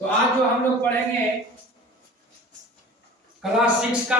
तो आज जो हम लोग पढ़ेंगे क्लास 6 का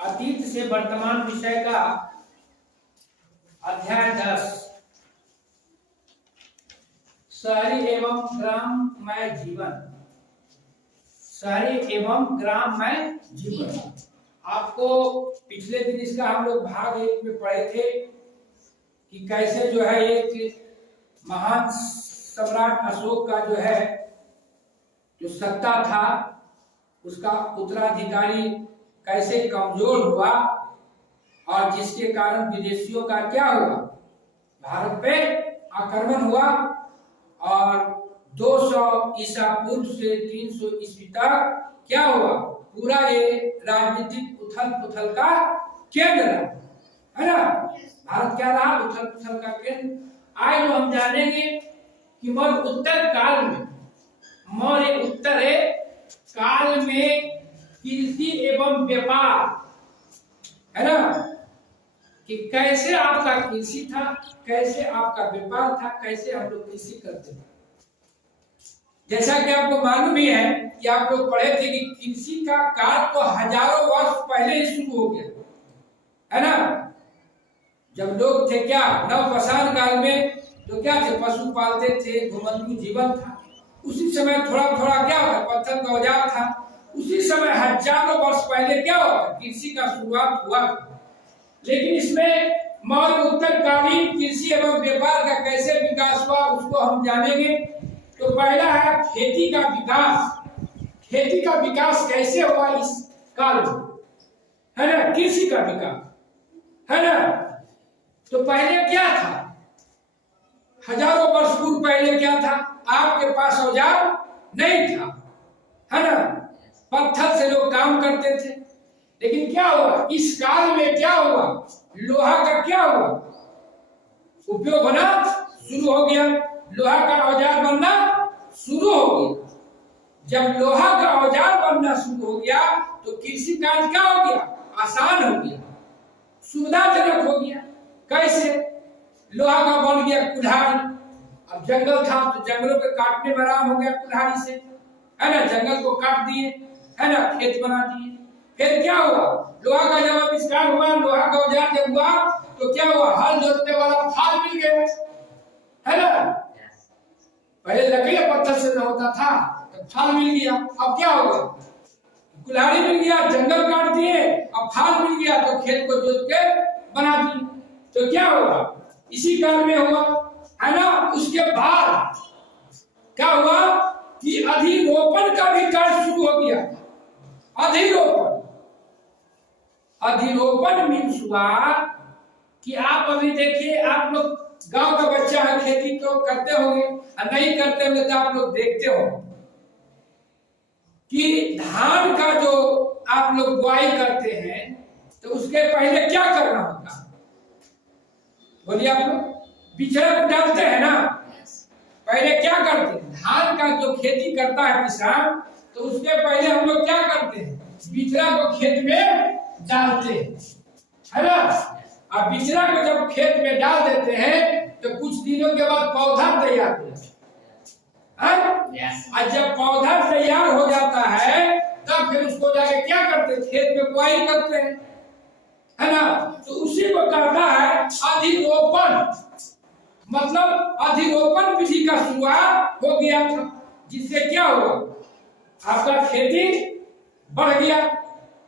अतीत से वर्तमान विषय का अध्याय 10 शहरी एवं ग्राममय जीवन। शहरी एवं ग्राममय जीवन आपको पिछले दिन इसका हम लोग भाग 1 में पढ़े थे कि कैसे जो है एक महान सम्राट अशोक का जो है जो सत्ता था उसका उत्तराधिकारी कैसे कमजोर हुआ और जिसके कारण विदेशियों का क्या हुआ, भारत पे आक्रमण हुआ और 200 ईसा पूर्व से 300 ईस्वी तक क्या हुआ, पूरा ये राजनीतिक उथल पुथल का केंद्र है ना। भारत क्या रहा, उथल पुथल का केंद्र। आज हम जानेंगे कि मौर्य उत्तर काल में कृषि एवं व्यापार है ना, कि कैसे आपका कृषि था, कैसे आपका व्यापार था, कैसे हम लोग कृषि करते थे। जैसा कि आपको मालूम ही है कि आप लोग पढ़े थे कि कृषि का काल तो हजारों वर्ष पहले ही शुरू हो गया है ना। जब लोग थे क्या, नवपाषाण काल में तो क्या थे, पशु पालते थे, घुमंतू जीवन था। उसी समय थोड़ा थोड़ा क्या होता, पत्थर का औजार था। उसी समय हजारों वर्ष पहले क्या होता, कृषि का शुरुआत हुआ। लेकिन इसमें मौर्य उत्तरकालीन कृषि एवं व्यापार का कैसे विकास हुआ उसको हम जानेंगे। तो पहला है खेती का विकास। खेती का विकास कैसे हुआ इस काल में, है ना, कृषि का विकास है ना। तो पहले क्या था, हजारों वर्ष पूर्व पहले क्या था, आपके पास औजार नहीं था, है ना, पत्थर से लोग काम करते थे। लेकिन क्या हुआ इस काल में, क्या हुआ, लोहा का क्या हुआ, उपयोग होना शुरू हो गया, लोहा का औजार बनना शुरू हो गया। जब लोहा का औजार बनना शुरू हो गया तो कृषि कार्य क्या हो गया, आसान हो गया, सुविधाजनक हो गया। कैसे, लोहा का बन गया कुल्हाड़ी। अब जंगल था तो जंगलों के काटने में आराम हो गया कुल्हाड़ी से, है ना, जंगल को काट दिए, है ना, खेत बना दिए। फिर क्या हुआ, लोहा का जब आविष्कार हुआ, लोहा का औजार जब हुआ तो क्या हुआ, हल जोतने वाला फाल मिल गया, है ना। पहले लकड़ी पत्थर से न होता था तो फाल मिल गया। अब क्या होगा, कुल्हाड़ी मिल गया, जंगल काट दिए, अब फाल मिल गया तो खेत को जोत के बना दिए। तो क्या हुआ, इसी काल में हुआ, है ना। उसके बाद क्या हुआ कि अधिरोपण का भी कार्य शुरू हो गया। अधिरोपण मीन्स हुआ कि आप अभी देखिए, आप लोग गांव का बच्चा है, खेती तो करते होंगे, और नहीं करते होंगे तो आप लोग देखते हो कि धान का जो आप लोग बुआई करते हैं तो उसके पहले क्या करना होता है, बोलिए आप लोग, बिचड़ा को डालते हैं ना। पहले क्या करते हैं, धान का जो खेती करता है किसान, तो उसके पहले हम लोग क्या करते हैं, बिचड़ा को खेत में डालते हैं, है ना। और बिचड़ा को जब खेत में डाल देते हैं तो कुछ दिनों के बाद पौधा तैयार हो जाता है। और जब पौधा तैयार हो जाता है तब फिर उसको जाके क्या करते हैं, खेत में बुआई करते हैं, है ना। तो उसी को कहता है अधिरोपण। मतलब अधिरोपण विधि का शुरुआत हो गया था, जिससे क्या हुआ, आपका खेती बढ़ गया,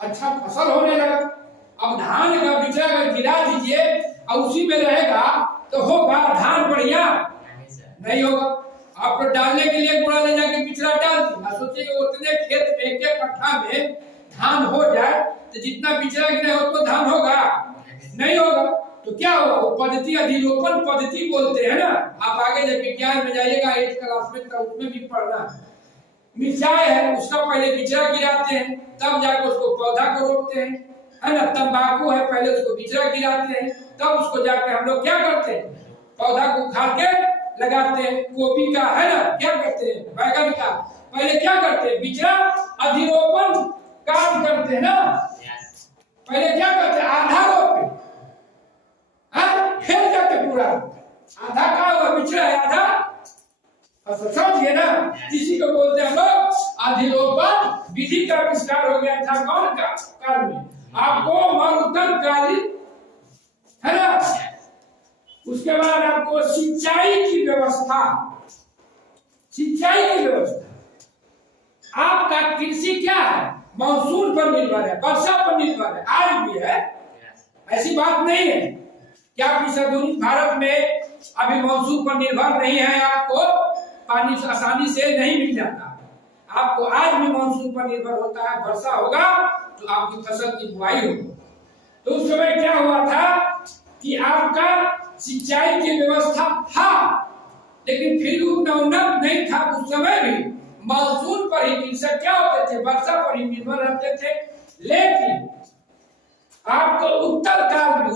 अच्छा फसल होने लगा। अब धान का बिचड़ा अगर गिरा दीजिए और उसी में रहेगा तो होगा धान बढ़िया नहीं होगा। आप डालने के लिए बोला ले जाके बिचड़ा डाल दिया, सोचिए उतने खेत में एक कट्ठा में धान हो जाए तो जितना बिचड़ा गिरा उतना धान होगा नहीं होगा। तो क्या हुआ, वो पद्धति अधिरोपण पद्धति बोलते हैं ना। आप आगे जब विज्ञान में जाइएगा 8th क्लास में, तब उसमें भी पढ़ना है। मिर्चाई है, उसका पहले बिचड़ा गिराते हैं, तब जाकर उसको पौधा को रोपते हैं, है ना। तंबाकू है, पहले उसको बिचड़ा गिराते हैं, तब उसको जाके हम लोग क्या करते हैं, पौधा को उखाड़ के लगाते हैं। गोभी का है ना, क्या करते हैं, बैगन का पहले क्या करते हैं, बिचड़ा अधिरोपण काम करते हैं ना। पहले क्या करते हैं, आधा रोपे, फिर जाके पूरा आधा का हुआ बिचड़ा है, आधा को बोलते हैं हम लोग अधिरोपण विधि का आविष्कार हो गया था कौन का काल में, आपको मरुत्तरकालीन, है ना। उसके बाद आपको सिंचाई की व्यवस्था, सिंचाई की व्यवस्था। आपका कृषि क्या है, मानसून पर निर्भर है, वर्षा पर निर्भर है, आज भी है, ऐसी बात नहीं है कि आप इस आधुनिक भारत में अभी मानसून पर निर्भर नहीं है, आपको पानी आसानी से नहीं मिल जाता, आपको आज भी मानसून पर निर्भर होता है। वर्षा होगा तो आपकी फसल की बुआई होगी। तो उस समय क्या हुआ था कि आपका सिंचाई की व्यवस्था था, लेकिन फिर उतना उन्नत नहीं था। उस समय भी मानसून पर ही कृषक क्या होते थे, वर्षा पर ही निर्भर रहते थे। लेकिन आपको उत्तर काल में,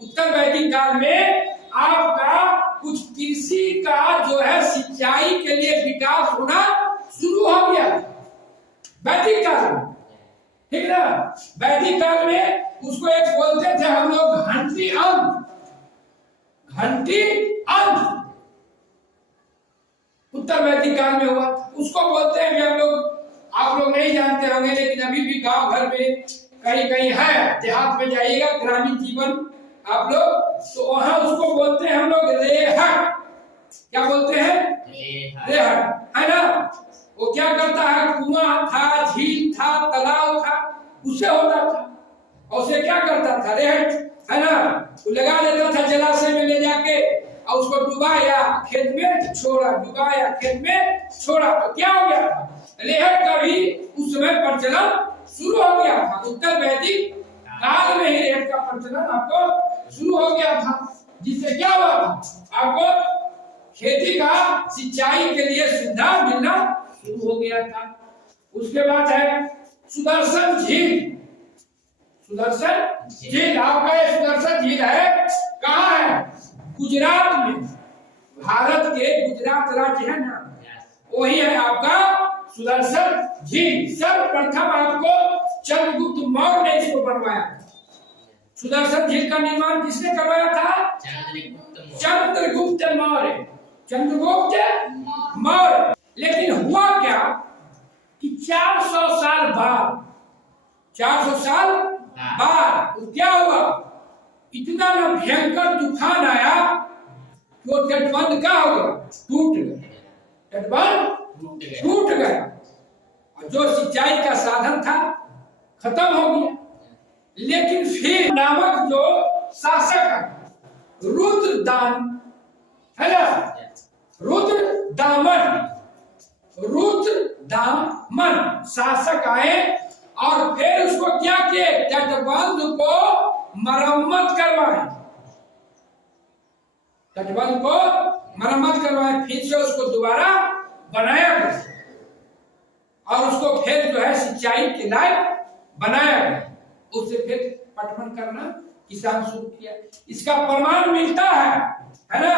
उत्तर वैदिक काल में आपका कुछ कृषि का जो है सिंचाई के लिए विकास होना शुरू हो गया वैदिक काल में, ठीक ना। वैदिक काल में उसको एक बोलते थे हम लोग घंटी अंक, घंटी अंक उत्तर वैदिक काल में हुआ, उसको बोलते हैं कि हम लोग, आप लोग नहीं जानते होंगे, लेकिन अभी भी गांव घर में कहीं कहीं है, देहात में जाइएगा, ग्रामीण जीवन आप लोग, तो वहां उसको बोलते हैं हम लोग रेहट। क्या बोलते हैं, रेहट, है ना। वो क्या करता है, कुआं था, झील था, तालाब था, उससे होता था, और उसे क्या करता था, रेहट, है ना, वो लगा लेता था जलाशय में ले जाके, और उसको डुबाया खेत में छोड़ा, डुबाया खेत में छोड़ा, तो क्या हो गया, रेहट का भी उस समय प्रचलन शुरू हो गया था। उत्तर वैदिक काल में ही रेहट का प्रचलन आपको शुरू हो गया था, जिससे क्या हुआ, आपको खेती का सिंचाई के लिए सुविधा मिलना शुरू हो गया था। उसके बाद है सुदर्शन झील, सुदर्शन झील, आपका ये सुदर्शन झील है, कहाँ है, गुजरात में, भारत के गुजरात राज्य है ना, वही है आपका सुदर्शन झील। सर्वप्रथम आपको चंद्रगुप्त मौर्य ने इसको बनवाया। सुदर्शन झील का निर्माण किसने करवाया था, चंद्रगुप्त मौर्य, चंद्रगुप्त मौर्य। लेकिन हुआ क्या कि 400 साल बाद, 400 साल बाद तो क्या हुआ, इतना ना भयंकर तूफान आया कि वो तटबंध क्या हो गया, टूट गया, तटबंध टूट गया, और जो सिंचाई का साधन था खत्म हो गया। लेकिन फिर नामक जो शासक है, रुद्रदामन, है ना, रुद्रदामन शासक आए, और फिर उसको क्या किए, तटबंध को मरम्मत करवाए, तटबंध को मरम्मत करवाए, फिर से उसको दोबारा बनाया गया, और उसको फिर जो है सिंचाई के लायक बनाया गया। उससे फिर पटवन करना किसान शुरू किया। इसका प्रमाण मिलता है ना,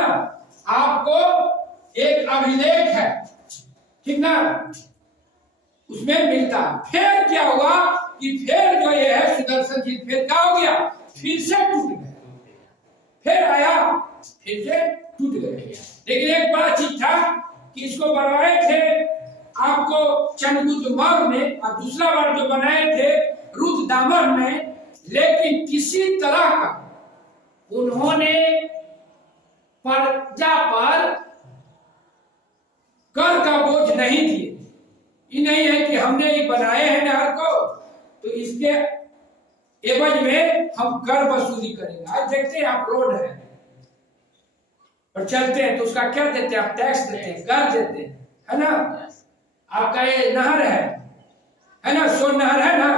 आपको एक अभिलेख है, ठीक ना, उसमें मिलता। फिर क्या हुआ कि फिर जो ये है सुदर्शन झील फिर क्या हो गया, फिर से टूट गया, फिर आया, फिर से टूट गया। लेकिन एक बड़ा चीज था कि इसको बनवाए थे आपको चंद्रगुप्त मौर्य ने, और दूसरा बार जो बनाए थे रुद्रदामन ने, लेकिन किसी तरह का उन्होंने प्रजा पर कर का बोझ नहीं दिए। ये नहीं है कि हमने ये बनाए हैं नहर को तो इसके एवज में हम कर वसूली करेंगे। आज देखते हैं आप रोड है और चलते हैं तो उसका क्या देते हैं, आप टैक्स देते हैं, कर देते हैं, है ना। आपका ये नहर है ना, सोन नहर है ना,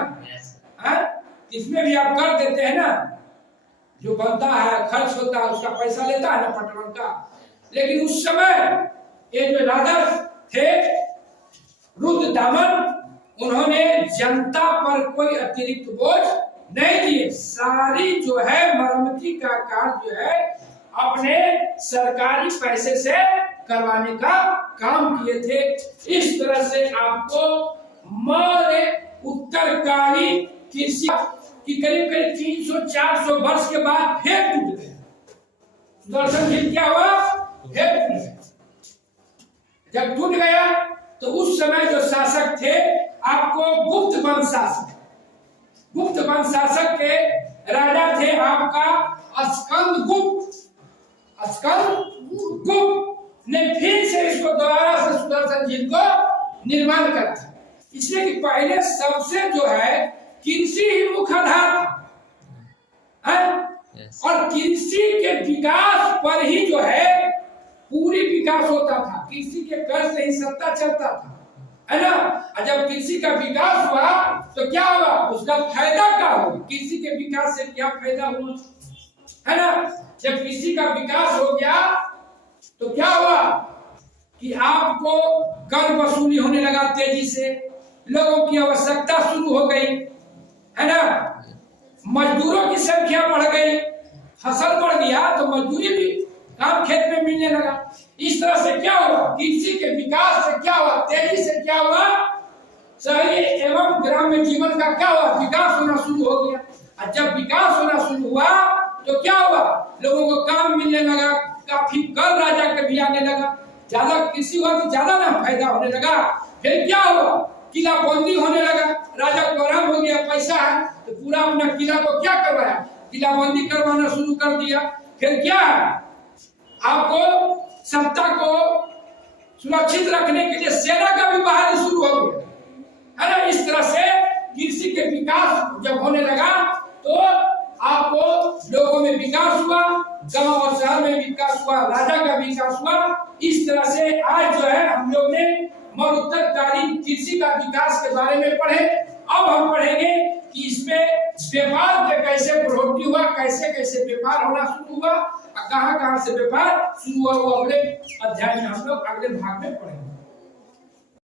इसमें भी आप कर देते हैं ना, जो बनता है खर्च होता है उसका पैसा लेता है ना पटवन का। लेकिन उस समय ये जो राजा थे रुद्रदामन, उन्होंने जनता पर कोई अतिरिक्त बोझ नहीं दिए, सारी जो है मरम्मती का कार्य जो है अपने सरकारी पैसे से करवाने का काम किए थे। इस तरह से आपको मौर्य उत्तरकालीन कृषि की करीब करीब 300-400 वर्ष के बाद फिर टूट गया। सुदर्शन झील क्या हुआ, फिर टूट गया। जब टूट गया तो उस समय जो शासक थे आपको गुप्त वंश शासक, गुप्त वंश शासक के राजा थे आपका स्कंद गुप्त। स्कंद गुप्त ने फिर से इसको दोबारा से सुदर्शन झील को निर्माण करा, इसलिए कि पहले सबसे जो है कृषि ही मुख्य आधार था, और कृषि के विकास पर ही जो है पूरी विकास होता था, कृषि के कर से ही सत्ता चलता था, है ना। और जब कृषि का विकास हुआ तो क्या हुआ, उसका फायदा क्या हुआ, कृषि के विकास से क्या फायदा हुआ, है ना। जब कृषि का विकास हो गया तो क्या हुआ कि आपको कर वसूली होने लगा तेजी से, लोगों की आवश्यकता शुरू हो गई, है ना, मजदूरों की संख्या बढ़ गई, फसल बढ़ गया तो मजदूरी भी काम खेत में मिलने लगा। इस तरह से क्या हुआ, कृषि के विकास से क्या हुआ, तेजी से क्या हुआ, शहरी एवं ग्रामीण जीवन का क्या हुआ, विकास होना शुरू हो गया। और जब विकास होना शुरू हुआ तो क्या हुआ, लोगों को काम मिलने लगा, काफी कर राजा के भी आने लगा, ज्यादा कृषि हुआ तो ज्यादा ना फायदा होने लगा। फिर क्या हुआ, किलाबंदी होने लगा, राजा को आराम हो गया, पैसा है तो पूरा अपना किला को क्या करवाया, किलाबंदी करवाना शुरू कर दिया। फिर क्या है, आपको सत्ता को सुरक्षित रखने के लिए सेना का भी बहाली शुरू हो गया, है ना। इस तरह से कृषि के विकास जब होने लगा तो आपको लोगों में विकास हुआ, गांव और शहर में विकास हुआ, राजा का विकास हुआ। इस तरह से आज जो है हम लोग ने मरुत्तरकालीन कृषि का विकास के बारे में पढ़े। अब हम पढ़ेंगे कि इसमें व्यापार के कैसे बढ़ोतरी हुआ, कैसे कैसे व्यापार होना शुरू हुआ, कहां कहां से व्यापार शुरू हुआ, वो अगले अध्याय में हम लोग अगले भाग में पढ़ेंगे।